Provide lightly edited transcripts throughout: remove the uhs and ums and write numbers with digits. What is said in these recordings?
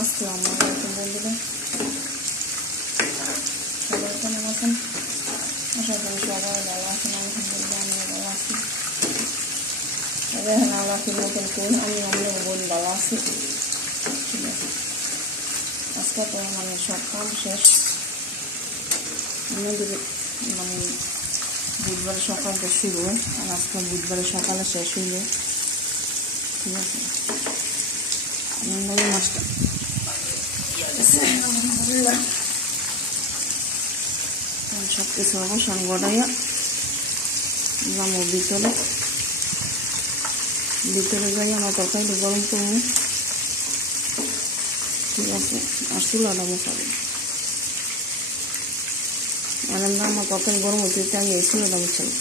আসসালামু আলাইকুম বন্ধুরা, সবাই কেমন আছেন? আশা করি সবাই ভালো আছেন। আলহামদুলিল্লাহ আমি ভালো আছি। রেহানা লাফির মতন করে আমি অনেক বোন ভালো আছি। ঠিক আছে, আজকে তো মানে সব কাম শেষ। আমাদের মানে বুধবারের সকালটা শুরু, আর আজকে বুধবারের সকালে শেষ হইল। ঠিক আছে, মাছটা আলহামদুলিল্লাহ সব কিছু অবসান গড়াইয়া যাবো ভিতরে যাই আমার তরকারি গরম করবো। ঠিক আছে, আর চুলাটা বসাবো। আমার তরকারি গরম হতে আমি এই চুলাটা বসাবো।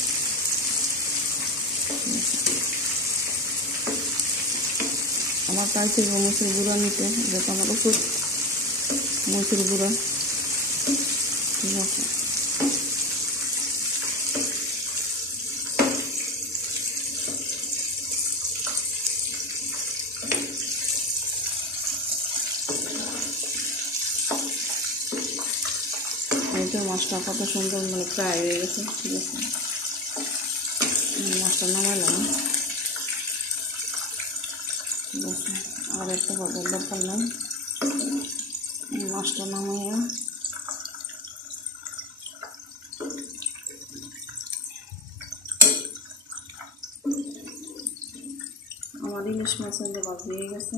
আমার তাই থেকে মসুর গুঁড়া নিতে, যেটা আমার ওষুধ মসুর গুঁড়া। ঠিক আছে, মাছটা কত সুন্দর মানে ফ্রাই হয়ে গেছে। ঠিক আছে, মাছটা নামাইলাম। ঠিক আছে, আর একটা বাজার দরকার নাই। মাছটা নামাইয়া আমার ইলিশ মাছ যে বাদ দিয়ে গেছে।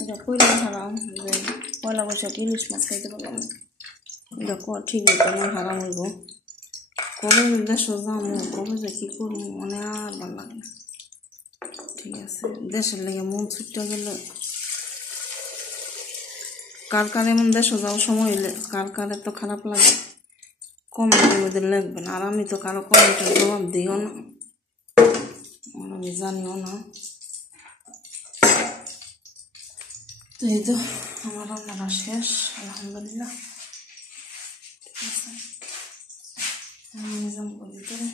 এটা কইলাম হারাম, যে পয়লা বৈশাখ ইলিশ মাছ খাইতে পারলাম। এটা ঠিক হইতো না, হারাম হইব। কবে দেশ যাবো, কবে যে কি করবো মানে আর ভালো লাগে না। ঠিক আছে, দেশের লেগে মন ছুটতে গেলে কার এমন দেশে যাওয়ার সময় হইলে কার তো খারাপ লাগে, কমেন্টের মধ্যে লিখবেন। আর আমি তো কারো কমেন্টের জবাব দিও না, আমি জানিও না। তো এই তো আমার রান্নাটা শেষ আলহামদুলিল্লাহ। ঠিক আছে, আমি যাবো ভিতরে।